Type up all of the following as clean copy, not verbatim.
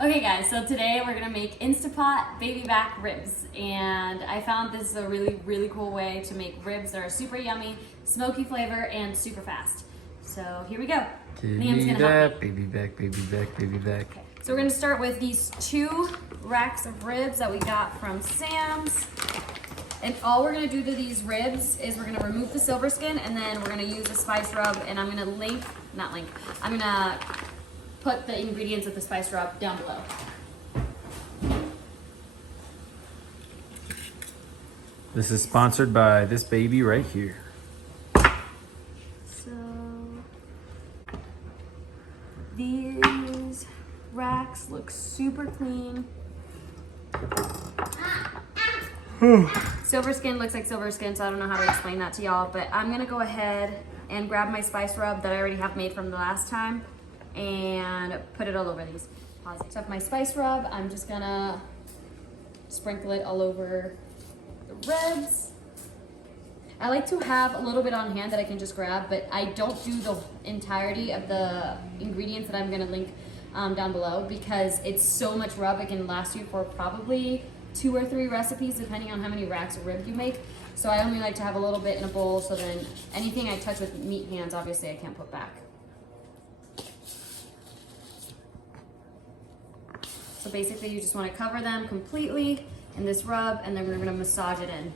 Okay guys, so today we're gonna make Instapot baby back ribs, and I found this is a really cool way to make ribs that are super yummy, smoky flavor, and super fast. So here we go. Liam's gonna help me. Baby back, baby back, baby back. Okay. So we're gonna start with these 2 racks of ribs that we got from Sam's. And all we're gonna do to these ribs is we're gonna remove the silver skin, and then we're gonna use a spice rub, and I'm gonna I'm gonna put the ingredients of the spice rub down below. This is sponsored by this baby right here. So these racks look super clean. Silver skin looks like silver skin, so I don't know how to explain that to y'all, but I'm gonna go ahead and grab my spice rub that I already have made from the last time and put it all over these. So I have my spice rub. I'm just gonna sprinkle it all over the ribs. I like to have a little bit on hand that I can just grab, but I don't do the entirety of the ingredients that I'm gonna link down below, because it's so much rub. It can last you for probably 2 or 3 recipes depending on how many racks of ribs you make. So I only like to have a little bit in a bowl, so then anything I touch with meat hands, obviously I can't put back. So basically you just want to cover them completely in this rub, and then we're going to massage it in.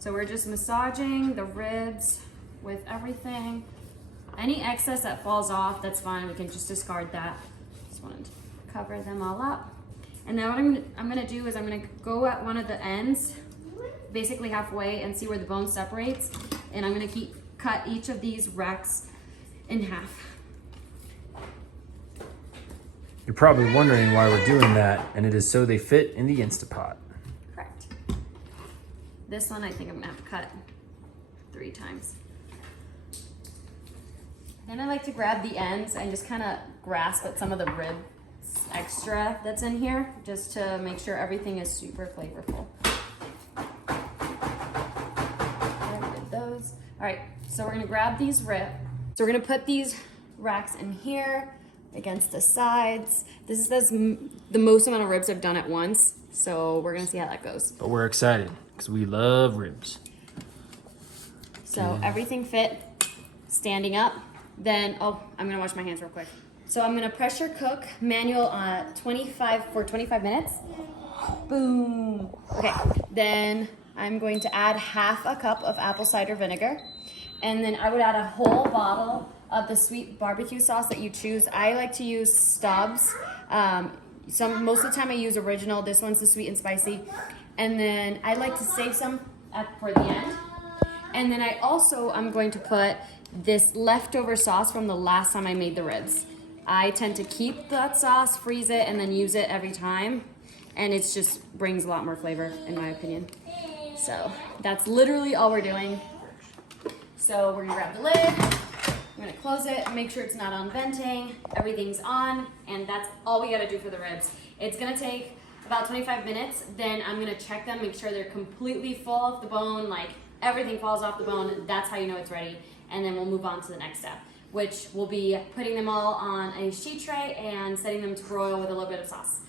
So we're just massaging the ribs with everything. Any excess that falls off, that's fine. We can just discard that. Just wanted to cover them all up. And now what I'm gonna do is I'm gonna go at one of the ends, basically halfway, and see where the bone separates. And I'm gonna cut each of these racks in half. You're probably wondering why we're doing that, and it is so they fit in the Instapot. Correct. This one I think I'm gonna have to cut 3 times. Then I like to grab the ends and just kind of grasp at some of the rib extra that's in here, just to make sure everything is super flavorful. I did those. All right, so we're gonna grab these ribs. So we're gonna put these racks in here against the sides. This is the most amount of ribs I've done at once, so we're gonna see how that goes. But we're excited because we love ribs. So everything fit standing up. Then, I'm gonna wash my hands real quick. So I'm gonna pressure cook manual for 25 minutes. Boom. Okay, then I'm going to add half a cup of apple cider vinegar. And then I would add a whole bottle of the sweet barbecue sauce that you choose. I like to use Stubbs. Most of the time I use original. This one's the sweet and spicy. And then I like to save some for the end. And then I'm going to put this leftover sauce from the last time I made the ribs. I tend to keep that sauce, freeze it, and then use it every time. And it just brings a lot more flavor, in my opinion. So that's literally all we're doing. So we're gonna grab the lid, I'm gonna close it, make sure it's not on venting, everything's on, and that's all we gotta do for the ribs. It's gonna take about 25 minutes, then I'm gonna check them, make sure they're completely full off the bone, like everything falls off the bone. That's how you know it's ready. And then we'll move on to the next step, which will be putting them all on a sheet tray and setting them to broil with a little bit of sauce.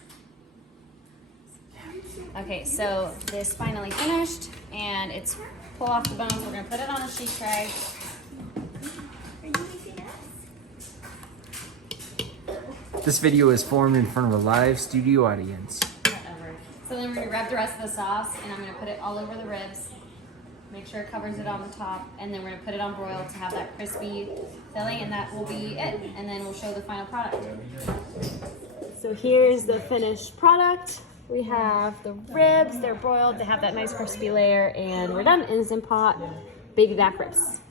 Okay, so this finally finished, and it's pull off the bones. We're gonna put it on a sheet tray. This video is formed in front of a live studio audience. Whatever. So then we're gonna grab the rest of the sauce, and I'm gonna put it all over the ribs. Make sure it covers it on the top, and then we're gonna put it on broil to have that crispy filling, and that will be it. And then we'll show the final product. So here's the finished product. We have the ribs, they're broiled, they have that nice crispy layer, and we're done. Instant pot baby back ribs.